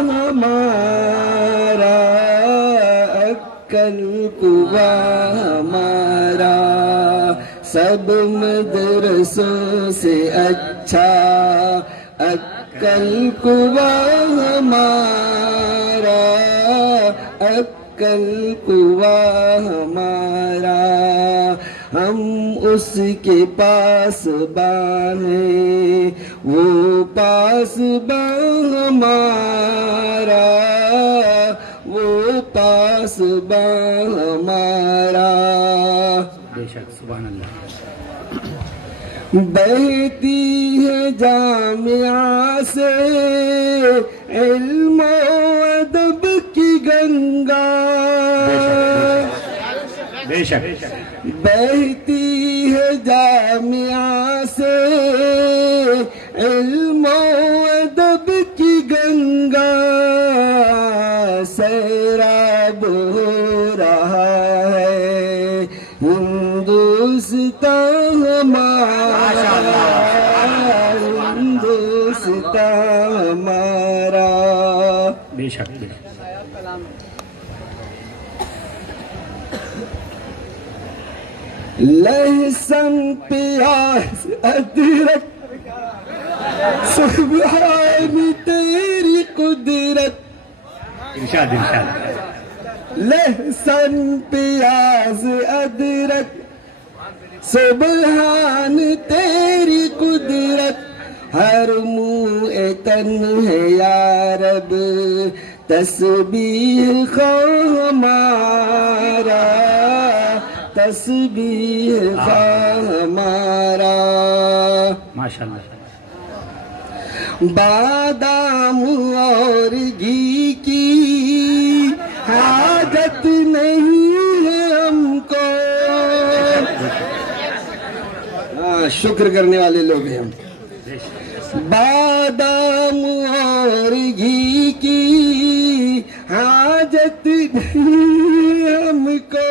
हमारा, अक्कल कुआ हमारा, सब मदरसों से अच्छा, अक्कल कुआ हमारा, अक्कल कुआ हमारा। हम उसके पास बाहें, वो पास बा हमारा, वो पास बा हमारा। बेशक, सुभान अल्लाह। बहती है जामिया से इल्म अदब की गंगा, बेशक, बहती है जामिया से इल्म अदब की गंगा, सैराब हो रहा है हिंदुस्तान हमारा, हिंदुस्तान हमारा। बेशक, लहसुन प्याज अदरक सुभान तेरी कुदरत, इरशाद इरशाद। लहसुन प्याज अदरक सुभान तेरी कुदरत, हर मुँह ए तन है या रब, तस्बीह खा हमारा, तस्बीह खा हमारा। माशाअल्लाह। बादाम और घी की हाजत नहीं है हमको, शुक्र करने वाले लोग हैं हम। बादाम और घी की हाजत नहीं हमको,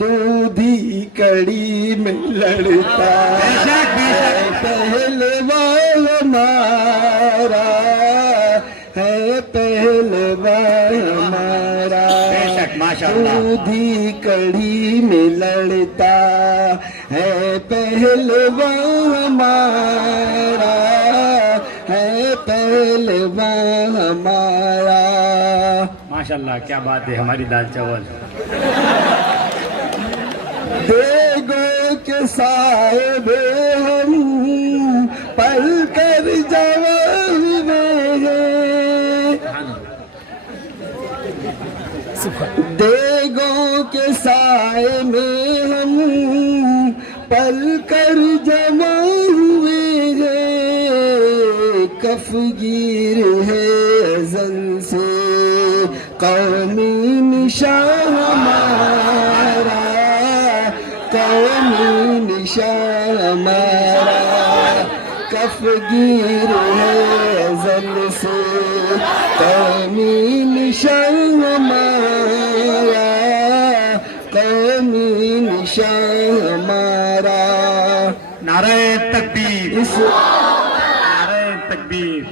दूधी कड़ी में लड़ता है पहलवान हमारा, है पहलवान हमारा। दूधी कड़ी में लड़ता है पहलवान हमारा, है पहलवान हमारा। माशाअल्लाह, क्या बात है। हमारी दाल चावल देगों के साहिब हम पल कर जवान हुए हैं, देगों के साए में हम पल कर जमा हुए हैं, कफगीर है अज़ल से कौमी निशान हमारा, कौमी निशान हमारा, कफगीर है अज़ल से कौमी निशान हमारा, कौमी निशान हमारा। नारे तकबीर, नारे तकबीर।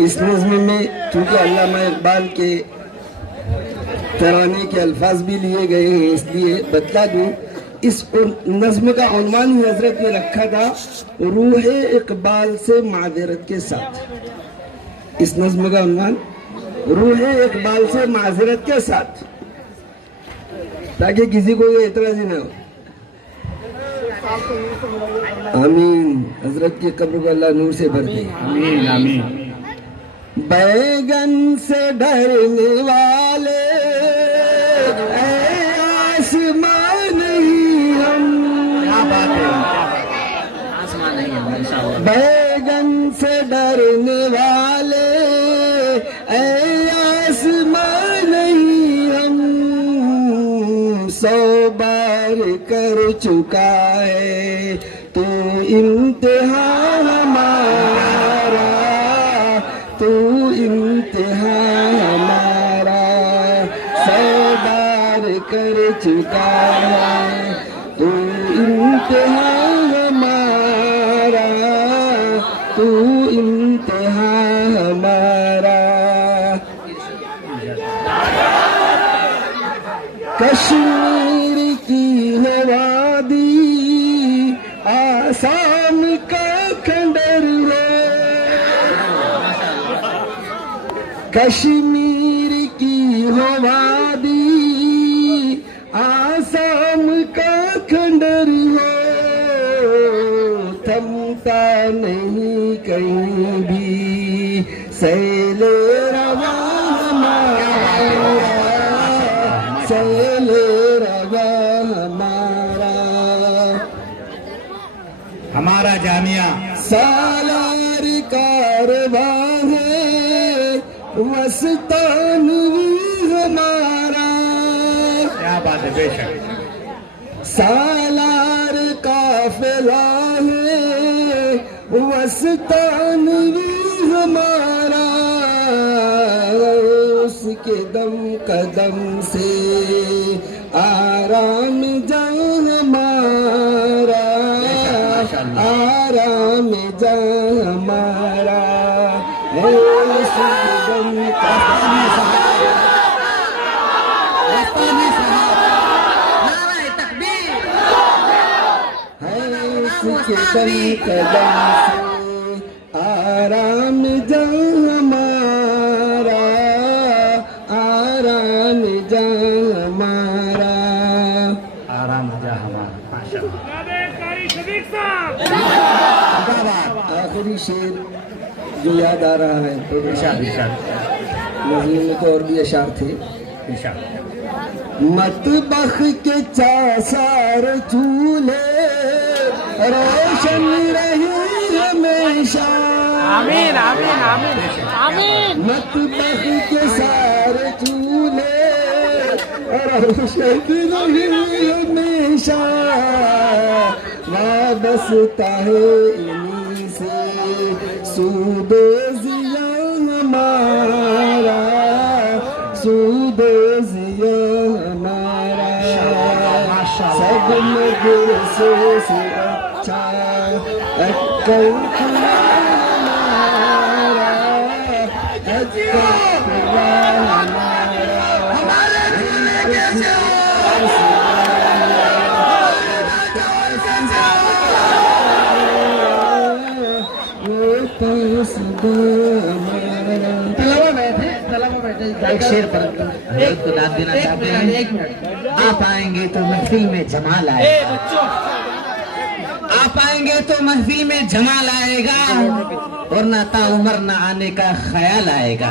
इस नज़्म में चूंकि अल्लामा इकबाल के तराने के अल्फाज भी लिए गए हैं, इसलिए बतला दूं, इस नज़्म का उन्वान ही हजरत ने रखा था रूह इकबाल से माज़रत के साथ। इस नज़्म का उन्वान रूह इकबाल से माज़रत के साथ, ताकि किसी को ये एतराज ही ना हो। आमीन। हजरत की कब्र को अल्लाह नूर से भर दे। आमीन आमीन। बैगन से डरने वाले आसमान नहीं हम, क्या बात है, आसमान नहीं हम इंशाअल्लाह। बैगन से डरने वाले आसमान नहीं हम, 100 बार कर चुका है तू इम्तिहान हमारा, तू इम्तिहान हमारा, 100 बार कर चुका है तू इम्तिहान हमारा, तू इम्तिहान हमारा। कश्मीर की है वादी आसाम का खंडर है। कश्मीर की है वादी आसाम का खंडर है। थमता नहीं कहीं भी सैले रवा हमारा, सैले रवा हमारा। हमारा जामिया सालार कारवा है वस्तान भी हमारा। क्या बात है, बेशक। सालार काफिला है वस्तान भी हमारा। उसके दम कदम से आराम जा हमारा, आराम जा हमारा। उसके दम कदम से नारे तकबीर। उसके दम कदम से आराम जा हमारा, आराम जा हमारा। आराम जा हमारा। माशाअल्लाह। आखिरी शेर जो याद आ रहा है इरशाद, इरशाद, नज़ीम में तो और भी अशार थे। इरशाद। मतबख के चासार चूल्हे रोशन रहे हमेशा। आमीन आमीन आमीन आमीन। मतबख के सारे चूल्हे रोशन रहे हमेशा। वाबस्ता है इन्हीं से सूदे जिया हमारा, सूदे जिया हमारा। सब मदरसे से अच्छा अक्कल खुला हमारा, अक्कल खुला हमारा। एक शेर पर एक को दाद देना चाहते हैं। आप आएंगे तो महफिल में जमाल आएगा, आप आएंगे तो महफिल में जमाल आएगा, और ना ताउमर ना आने का ख्याल आएगा।